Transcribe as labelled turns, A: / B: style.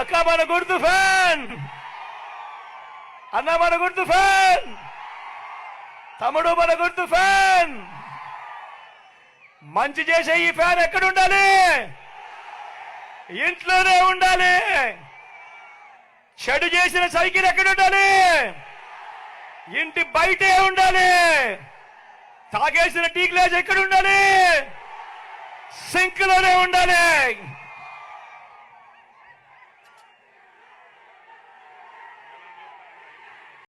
A: అక్క మన గుర్తు ఫ్యాన్ అన్న మన గుర్తు ఫ్యాన్ తమ్ముడు మన గుర్తు ఫ్యాన్ మంచి చేసే ఈ ఫ్యాన్ ఎక్కడ ఉండాలి ఇంట్లోనే ఉండాలి చెడు చేసిన సైకిల్ ఎక్కడ ఉండాలి ఇంటి బయటే ఉండాలి తాగేసిన టీ గ్లాస్ ఎక్కడ ఉండాలి